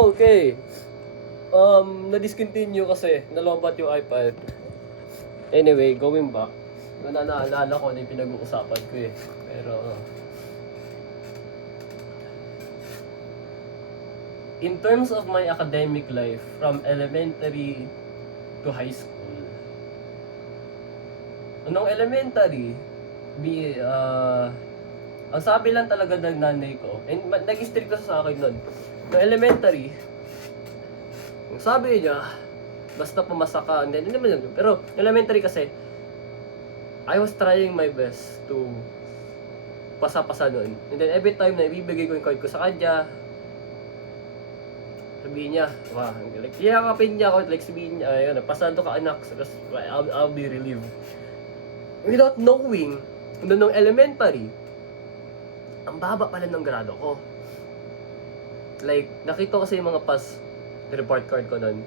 Okay. Na-discontinue kasi nalobat yung iPad. Anyway, going back. Naalala ko na yung pinag-uusapan ko eh. Pero, in terms of my academic life, from elementary to high school, nung elementary, ang sabi lang talaga ng nanay ko, and nag-strict sa akin nun, nung elementary, ang sabi niya, basta pumasa ka, hindi naman yun. Pero elementary kasi, I was trying my best to pasa-pasa nun. And then every time na ibibigay ko yung card ko sa kanya, sabihin niya, wah, like, yakapin niya ako, like sabihin niya, ayun, pasado ka anak, because I'll be relieved. Without knowing, nung elementary, ang baba pala ng grado ko. Like, nakita ko kasi yung mga past report card ko nun.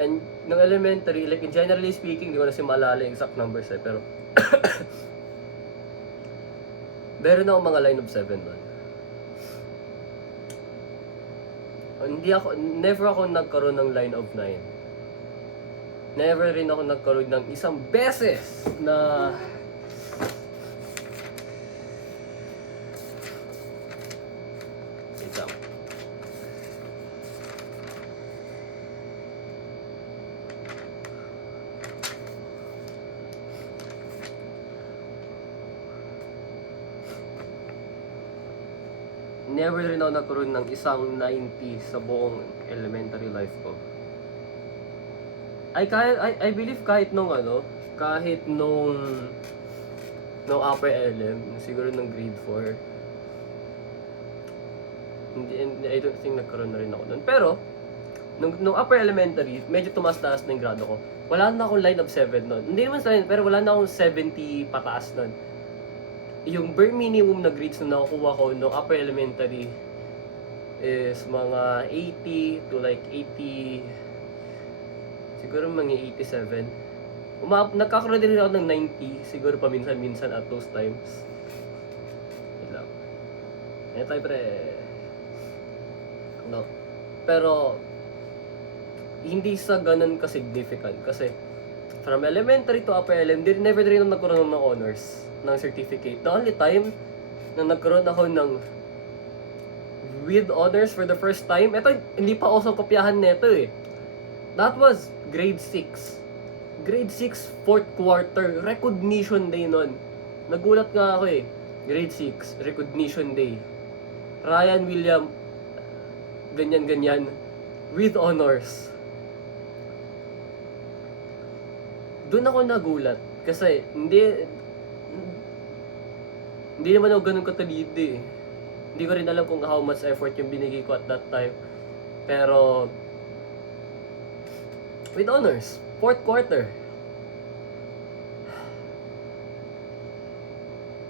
And nung elementary, like in generally speaking, hindi ko na si maalala yung exact numbers eh, pero meron ako mga line of 7 nun. Never ako nagkaroon ng line of 9. Never rin ako nagkaroon ng isang beses na wait lang. Never rin ako nagkaroon ng isang 90 sa buong elementary life ko. I believe kahit nung upper LM, siguro nung grade 4. I don't think nagkaroon na rin ako nun. Pero, nung upper elementary, medyo tumaas-taas na yung grado ko. Wala na akong line of 7 nun. Hindi naman sa line, pero wala na akong 70 pataas nun. Yung bare minimum na grades na nakukuha ko no upper elementary is mga 80 to like 80, siguro mga 87. Nagkakaroon din ako ng 90, siguro paminsan-minsan at those times. Wait lang. Ayan tayo pre. No. Pero, hindi sa ganun ka-significant kasi from elementary to upper LM, never rin ako nagkaroon ng honors, ng certificate. The only time na nagkaroon ako ng with honors for the first time, ito, hindi pa usong kopyahan nito eh. That was grade 6. Grade 6, 4th quarter, recognition day nun. Nagulat nga ako eh. Grade 6, recognition day. Ryan William, ganyan-ganyan, with honors. Doon ako nagulat kasi hindi naman ako ganun katalino eh. Hindi ko rin alam kung how much effort yung binigay ko at that time. Pero with honors, 4th quarter.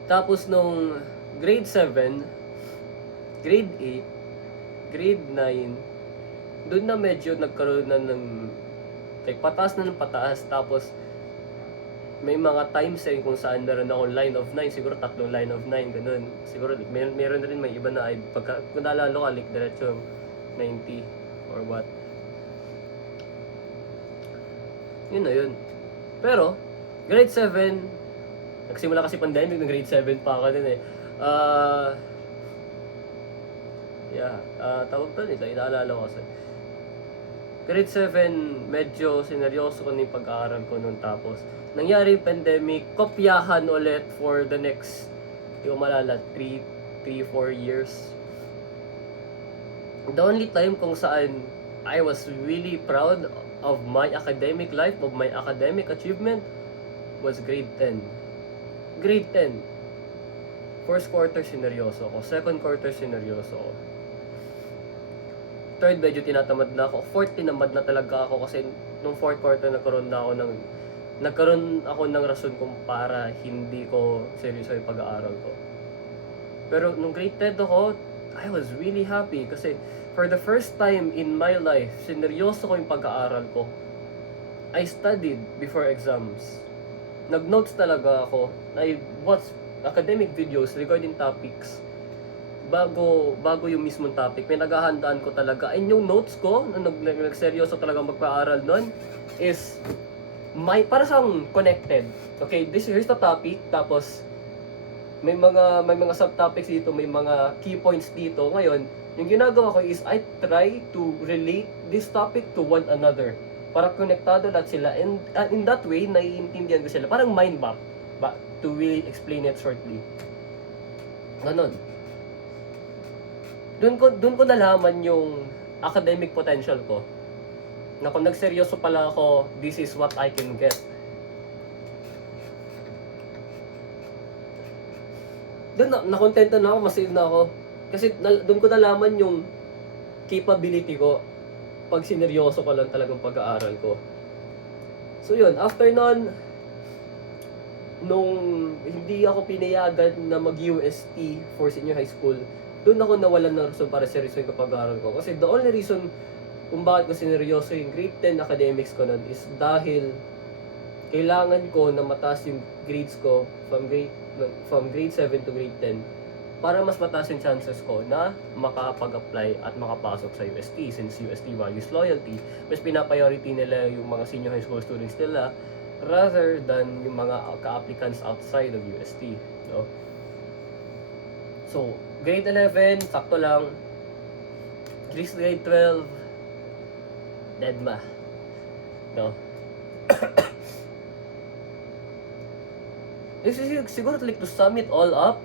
Tapos nung grade 7, grade 8, grade 9, doon na medyo nagkaroon na ng like pataas na ng pataas. Tapos may mga times eh kung saan meron akong line of 9, siguro 3 line of 9, ganun. Siguro like, meron rin may iba na kung nalalo ka, like diretso 90 or what. Yun na yun. Pero, grade 7, nagsimula kasi pandemic, ng grade 7 pa ako din eh. Tawag to nila, inaalala ko kasi. Grade 7, medyo sineryoso ko na yung pag-aaral ko noon. Tapos, nangyari yung pandemic, kopyahan ulit for the next, hindi ko malala, 3-4 years. The only time kung saan I was really proud of my academic life, of my academic achievement, was grade 10. Grade 10. First quarter, sineryoso ko. Second quarter, sineryoso ko. Third, medyo tinatamad na ako. Fourth, tinamad na talaga ako kasi nung fourth quarter nagkaroon ako ng rason kung para hindi ko seryoso yung pag-aaral ko. Pero nung grade 10 ako, I was really happy kasi for the first time in my life, sineryoso ko yung pag-aaral ko. I studied before exams. Nag-notes talaga ako. I watched academic videos regarding topics bago yung mismong topic, may naghahandaan ko talaga. And yung notes ko, na nagseryoso talaga magpa-aral nun, is para siyang connected. Okay, here's the topic, tapos may mga subtopics dito, may mga key points dito. Ngayon, yung ginagawa ko is I try to relate this topic to one another para konektado lahat sila, and in that way naiintindihan ko sila, parang mind map ba, to really explain it shortly. Ganon. Doon ko nalaman yung academic potential ko, na kung nagseryoso pala ako, this is what I can get. Doon na-contento na ako, masave na ako. Kasi doon ko nalaman yung capability ko pag sineryoso ko lang talagang pag-aaral ko. So yun, after nun, nung hindi ako pinayagan na mag-UST for senior high school, doon ako nawalan ng reason para seryoso yung pag-aaral ko. Kasi the only reason kung bakit ko sineryoso yung grade 10 academics ko nun is dahil kailangan ko na mataas yung grades ko from grade 7 to grade 10 para mas mataas yung chances ko na makapag-apply at makapasok sa UST, since UST values loyalty. Mas pinapriority nila yung mga senior high school students nila rather than yung mga ka-applicants outside of UST, no? So, grade 11, sakto lang. Grade 12, deadma, no? Siguro like to sum it all up,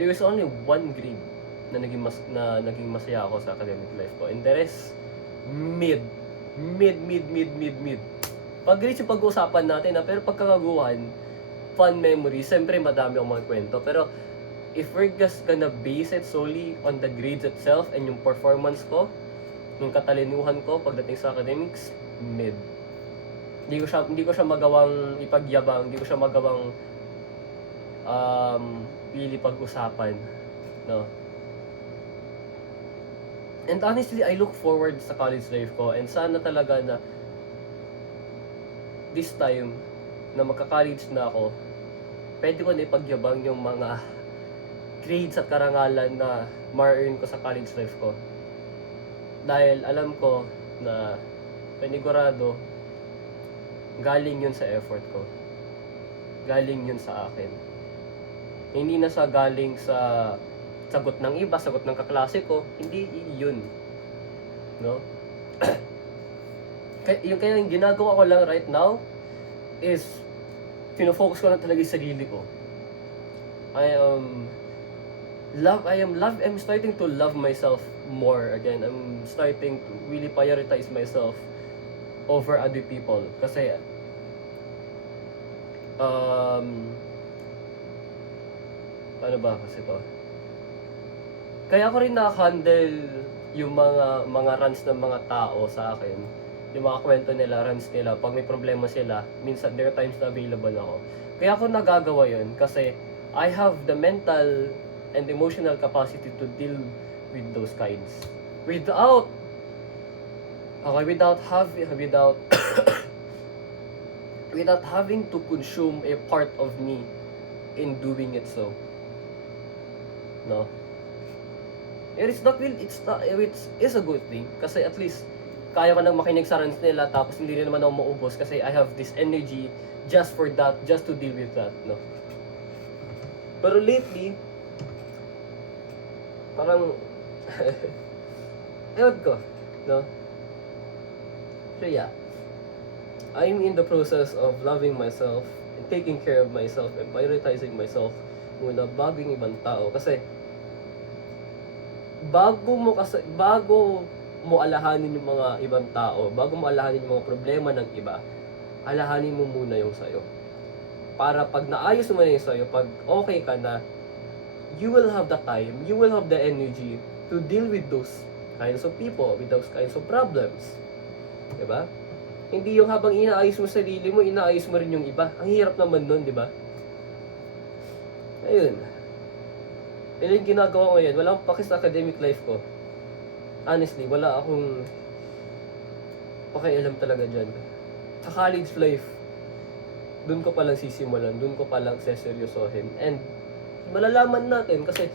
there is only one grade na naging masaya ako sa academic life ko, and the rest mid. Pag grades yung pag-uusapan natin, pero pagkakaguhan, fun memories, siyempre madami akong mga kwento, pero if we're just gonna base it solely on the grades itself and yung performance ko, yung katalinuhan ko pagdating sa academics, mid. Hindi ko siya magawang ipagyabang, hindi ko siya magawang really pag-usapan, no? And honestly, I look forward sa college life ko, and sana talaga na this time na magka-college na ako, pwede ko na ipagyabang yung mga grades at karangalan na ma-earn ko sa college life ko. Dahil alam ko na panigurado, galing yun sa effort ko. Galing yun sa akin. Hindi na sa galing sa sagot ng iba, sagot ng kaklase ko. Hindi yun. No? Kaya yung ginagawa ko lang right now is pinofocus ko na talaga yung sarili ko. I'm starting to love myself more again. I'm starting to really prioritize myself over other people. Kasi ano ba kasi to? Kaya ko rin na-handle yung mga runs ng mga tao sa akin. Yung mga kwento nila, runs nila, pag may problema sila, minsan there are times na available ako. Kaya ako nagagawa yun kasi I have the mental and emotional capacity to deal with those kinds. Without having to consume a part of me in doing it so. No? It's a good thing kasi at least kaya ko nang makinig sa rants nila, tapos hindi rin naman ako maubos kasi I have this energy just for that, just to deal with that, no? Pero lately, parang ewan ko, no? So yeah, I'm in the process of loving myself and taking care of myself and prioritizing myself muna bago yung ibang tao. Kasi bago mo alahanin yung mga ibang tao, bago mo alahanin yung mga problema ng iba, alahanin mo muna yung sayo. Para pag naayos mo na yung sayo, pag okay ka na, you will have the time, you will have the energy to deal with those kinds of people, with those kinds of problems. Diba? Hindi yung habang inaayos mo sarili mo, inaayos mo rin yung iba. Ang hirap naman nun, diba? Ayun. Yan yung ginagawa ko ngayon. Wala akong paki sa academic life ko. Honestly, wala akong pakialam talaga dyan. Sa college life, dun ko palang sisimulan, dun ko palang seseryosohin. And malalaman natin kasi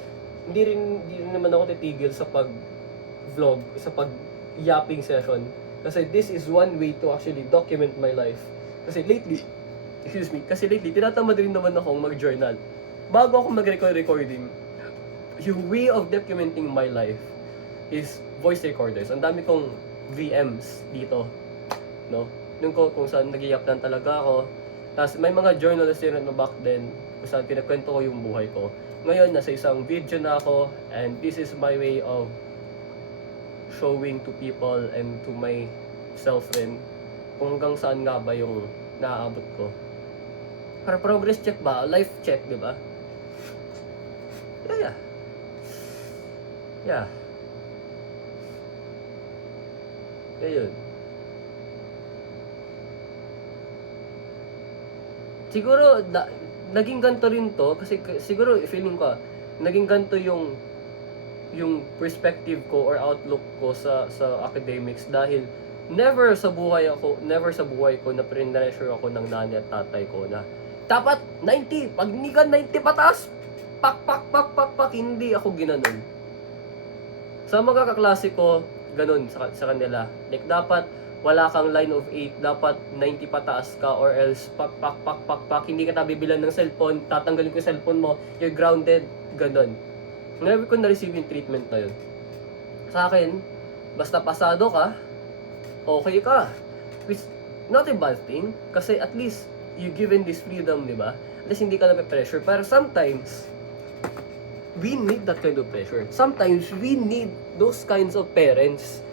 hindi rin naman ako titigil sa pag-vlog, sa pag-yapping session. Kasi this is one way to actually document my life. Kasi lately, tinatamad rin naman akong mag-journal. Bago ako mag-recording, yung way of documenting my life is voice recorders. Ang dami kong VMs dito, no? Kung saan nag-iyak lang talaga ako. Tapos may mga journals din na back then kung saan pinakwento ko yung buhay ko. Ngayon, nasa isang video na ako, and this is my way of showing to people and to myself rin kung hanggang saan nga ba yung naaabot ko. Para progress check ba? Life check, di ba? Yeah. Ayun. Siguro, naging ganito rin to, kasi siguro, feeling ko, naging ganito yung perspective ko or outlook ko sa academics dahil never sa buhay ko na pressure ako ng nanay at tatay ko na dapat 90, pag hindi ka 90 pataas, pak, hindi ako ginanon. Sa mga kaklase ko, ganun sa kanila. Like, dapat wala kang line of 8, dapat 90 pataas ka or else pak, hindi ka nabibilan ng cellphone, tatanggalin ko yung cellphone mo, you're grounded, ganun. Never ko na-receive yung treatment na yun. Sa akin, basta pasado ka, okay ka. Which, not a bad thing, kasi at least, you given this freedom, di ba? At least hindi ka na-pressure. Pero sometimes, we need that kind of pressure. Sometimes, we need those kinds of parents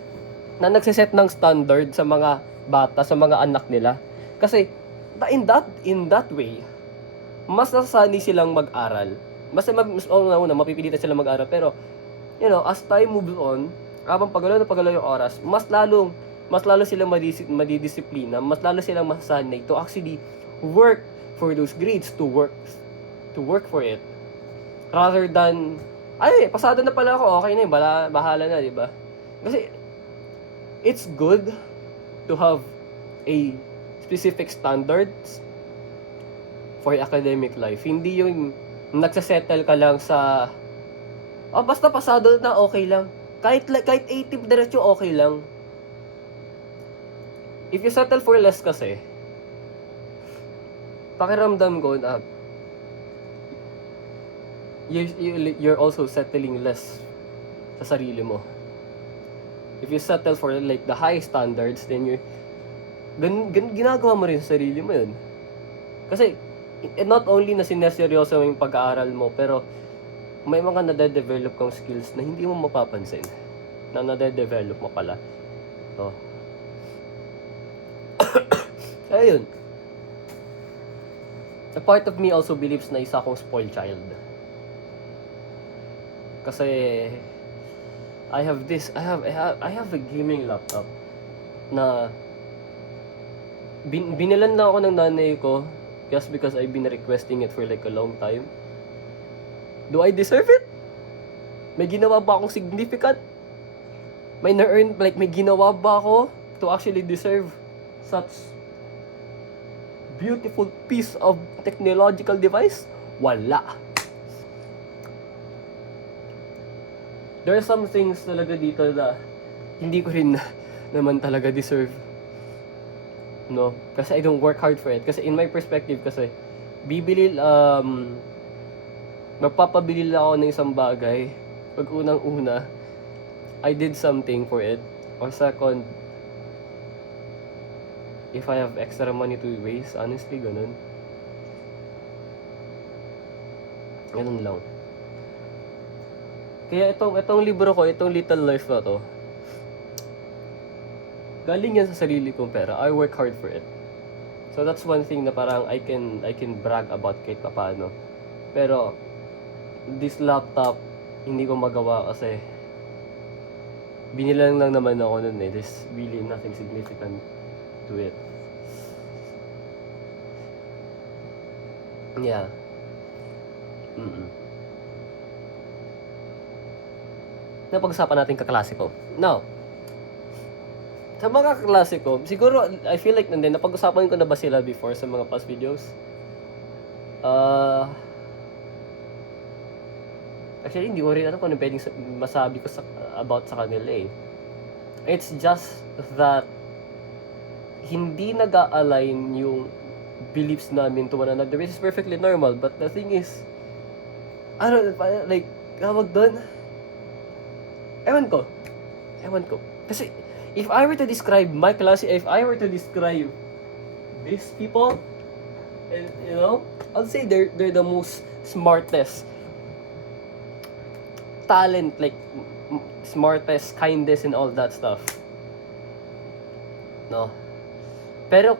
na nagsiset ng standard sa mga bata, sa mga anak nila. Kasi, in that way, mas nasasanay silang mag-aral. Mas mapipilitan silang mag-aral. Pero, as time moves on, habang pagalaw yung oras, mas lalo silang madidisiplina, mas lalo silang masasanay to actually work for those grades, to work for it. Rather than, pasado na pala ako, okay na yun, bahala na, di ba? Kasi, it's good to have a specific standards for academic life. Hindi yung nagsasettle ka lang sa, basta pasado na, okay lang. Kahit 80 diretso, okay lang. If you settle for less kasi, pakiramdam ko na you're also settling less sa sarili mo. If you settle for like the high standards, then ginagawa mo rin sa sarili mo yun. Kasi, not only na sinerseryoso mo yung pag-aaral mo, pero may mga nade-develop kang skills na hindi mo mapapansin. Na nade-develop mo pala. So, ayun. A part of me also believes na isa akong spoiled child. Kasi I have a gaming laptop na binilan na ako ng nanay ko just because I've been requesting it for like a long time. Do I deserve it? May ginawa ba akong significant? May na-earn, like may ginawa ba ako to actually deserve such beautiful piece of technological device? Wala. There are some things talaga dito na hindi ko rin naman talaga deserve. No? Kasi I don't work hard for it. Kasi in my perspective kasi, magpapabili lang ako ng isang bagay. Pag unang-una, I did something for it. Or second, if I have extra money to waste, honestly, ganun. Ganun lang. Kaya itong libro ko, itong Little Life na to, galing yan sa sarili kong pera. I work hard for it. So that's one thing na parang I can brag about kahit paano. Pero this laptop hindi ko magawa kasi binilang lang naman ako nun eh. There's really nothing significant to it. Yeah. Napag-usapan natin kaklase ko. Now, sa mga kaklase ko, siguro, I feel like napag-usapan ko na ba sila before sa mga past videos? Actually, hindi ko rin alam kung ano pwedeng masabi ko about sa kanila eh. It's just that hindi nag-a-align yung beliefs namin to one another, which is perfectly normal. But the thing is, I don't, like, tawag doon, ewan ko. Kasi, if I were to describe my class, if I were to describe these people, and, you know, I'll say they're the most smartest, talent, like, smartest, kindest, and all that stuff. No? Pero,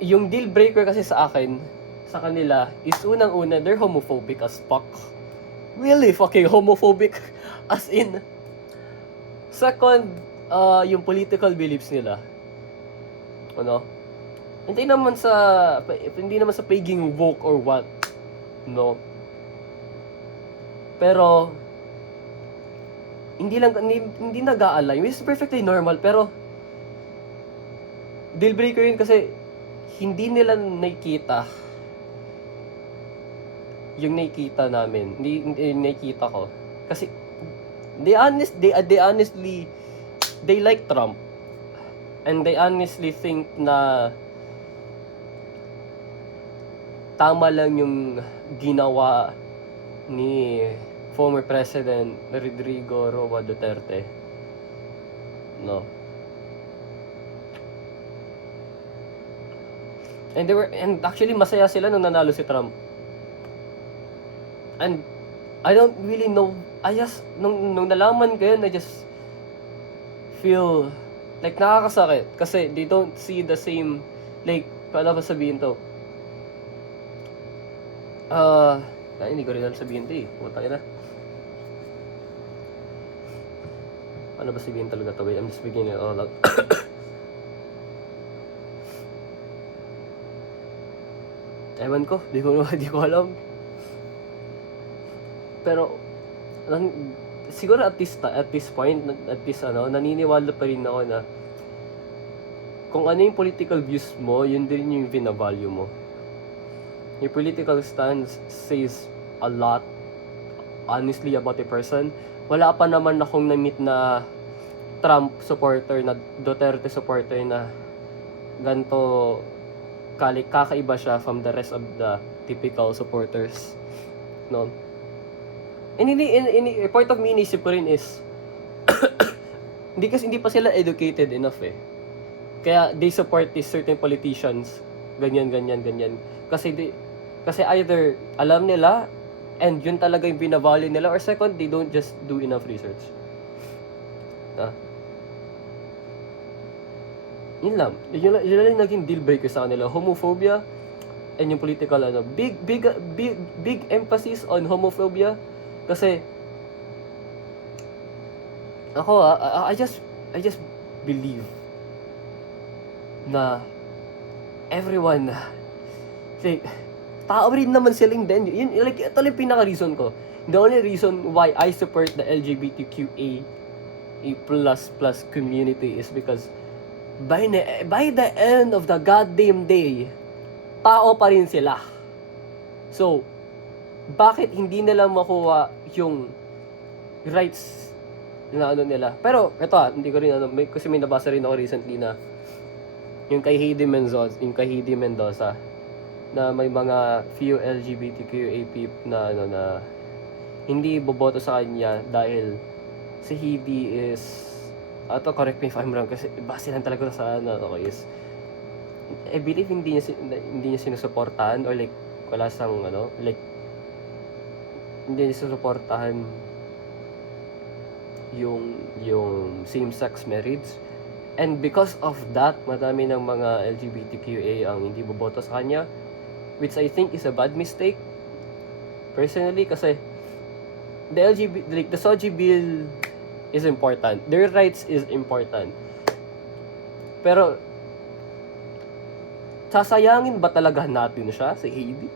yung deal breaker kasi sa akin, sa kanila, is unang-una, they're homophobic as fuck. Really fucking homophobic. As in, second, yung political beliefs nila. Ano? Hindi naman sa pagiging woke or what. No. Pero, hindi nag-a-align, which is perfectly normal, pero deal breaker yun kasi hindi nila nakikita yung nakikita namin, hindi nakikita ko. Kasi they honestly like Trump, and they honestly think na tama lang yung ginawa ni former President Rodrigo Roa Duterte. No. And actually masaya sila nung nanalo si Trump. And I don't really know, I just nung nalaman ko yun, I just feel like nakakasakit kasi they don't see the same, like, paano ba sabihin to? Hindi ko rin alam sabihin to eh. Puta na. Ano ba sabihin talaga to? Wait, I'm just beginning it all out. Ewan ko, di ko alam. Pero, siguro at this point, naniniwala pa rin ako na kung ano yung political views mo, yun din yung binavalue mo. Your political stance says a lot, honestly, about a person. Wala pa naman akong na-meet na Trump supporter, na Duterte supporter na ganito kakaiba siya from the rest of the typical supporters. No? And a part of me inisip ko rin is hindi pa sila educated enough eh. Kaya they support these certain politicians, ganyan. Kasi either alam nila and yun talaga yung binavalue nila, or second, they don't just do enough research. Yun lang yung naging deal breaker sa kanila, homophobia and yung political big emphasis on homophobia. Kasi ako I just believe na everyone, like, tao rin naman silang din. Yun, like, ito yung pinaka-reason ko. The only reason why I support the LGBTQA plus community is because by the end of the goddamn day, tao pa rin sila. So, bakit hindi nila makuha yung rights na ano nila? Pero, ito hindi ko rin kasi may nabasa rin ako recently na yung kay Heidi Mendoza na may mga few LGBTQA people na hindi boboto sa kanya dahil si Heidi is, correct me if I'm wrong kasi base lang talaga sa is I believe hindi niya sinusuportahan, or like wala sang like hindi niya sinusuportahan yung same-sex marriage. And because of that, madami ng mga LGBTQA ang hindi boboto sa kanya, which I think is a bad mistake personally, kasi the SOGI bill is important, their rights is important, pero sasayangin ba talaga natin siya, si Heidi?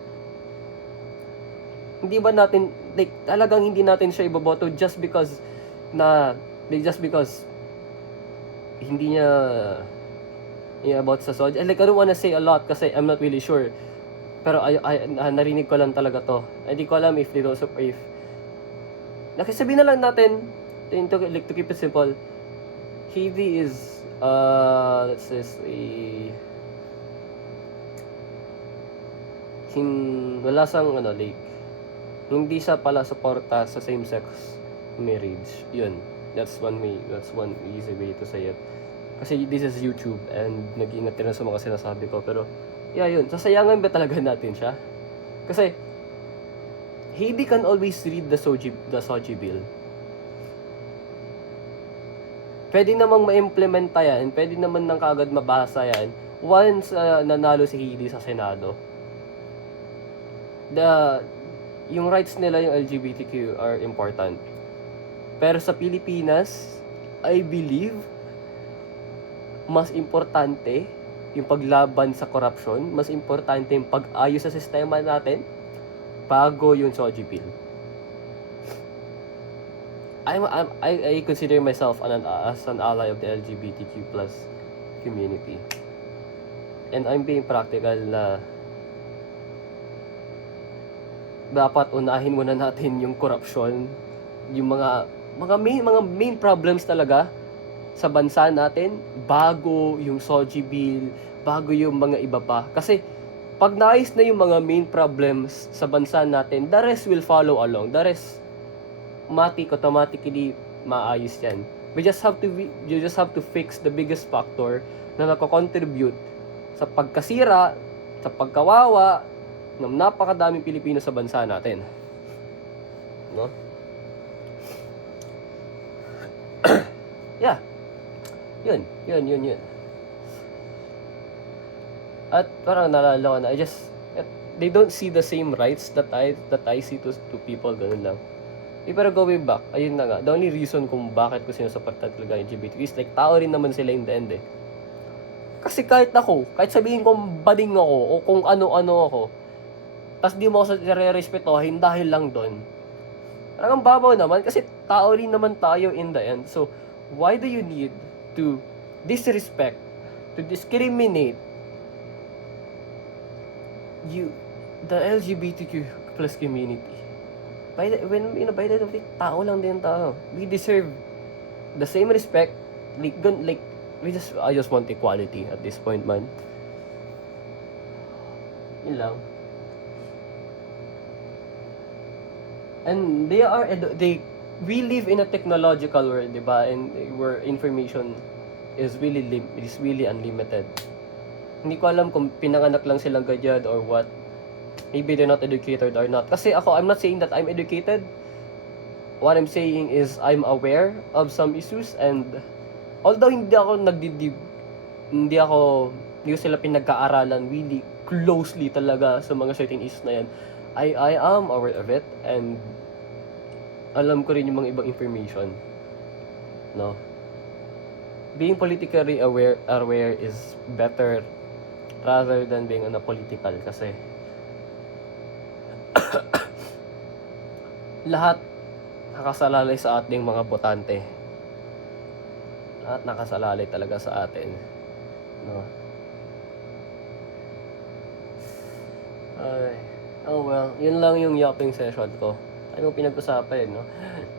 Hindi ba natin, like, talagang hindi natin siya iboboto just because hindi niya about sa SOGI. Like, I don't wanna say a lot kasi I'm not really sure. Pero I narinig ko lang talaga to. Hindi ko alam if Nakisabihin na lang natin, to keep it simple, Heidi is, let's just say, wala sang, like, hindi siya pala suporta sa same-sex marriage. Yun. That's one easy way to say it. Kasi this is YouTube and nag-iingat din sa mga sinasabi ko. Pero, yeah, yun. Sasayangan ba talaga natin siya? Kasi, Heidi can always read the Soji bill. Pwede namang ma-implementa yan. Pwede naman nang kaagad mabasa yan once nanalo si Heidi sa Senado. Yung rights nila, yung LGBTQ are important. Pero sa Pilipinas, I believe, mas importante yung paglaban sa corruption, mas importante yung pag-ayos sa sistema natin bago yung Soji bill. I consider myself as an ally of the LGBTQ plus community. And I'm being practical na dapat unahin muna natin yung corruption, yung mga main problems talaga sa bansa natin bago yung Soji bill, bago yung mga iba pa. Kasi pag naayos na yung mga main problems sa bansa natin, the rest will follow along. The rest automatically maayos yan. You just have to fix the biggest factor na nako-contribute sa pagkasira, sa pagkawawa ng napakadaming Pilipino sa bansa natin. No? Yeah. Yun. At parang naalala ko na, they don't see the same rights that I see to people, ganun lang. Pero going back, ayun na nga, the only reason kung bakit ko sinusuportan talaga yung LGBT is like, tao rin naman sila in the end eh. Kasi kahit sabihin kong bading ako, o kung ano-ano ako, tas di mo ako respetuhin dahil lang doon. Parang babaw naman, kasi tao rin naman tayo in the end. So, why do you need to disrespect, to discriminate the LGBTQ plus community? By the end of the day, tao lang din tayo. We deserve the same respect. I just want equality at this point, man. Yun lang. And we live in a technological world, diba? And where information is really unlimited. Hindi ko alam kung pinanganak lang silang ganyan or what. Maybe they're not educated or not. Kasi I'm not saying that I'm educated. What I'm saying is I'm aware of some issues, and although hindi ko sila pinagkaaralan really closely talaga sa mga certain issues na yan, I am aware of it, and alam ko rin yung mga ibang information. No? Being politically aware is better rather than being political, kasi lahat nakasalalay sa ating mga botante. Lahat nakasalalay talaga sa atin. No? Oh well, yun lang yung yapping session ko. Ano pinag-usapan, no?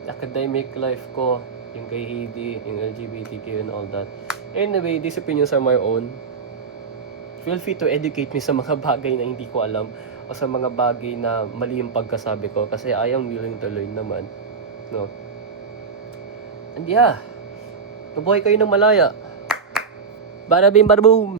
Academic life ko, yung kay Heidi, yung LGBTQ and all that. Anyway, these opinions are my own. Feel free to educate me sa mga bagay na hindi ko alam o sa mga bagay na mali yung pagkasabi ko, kasi I am willing to learn naman. No? And yeah, mabuhay kayo ng malaya. Bada bing bada boom!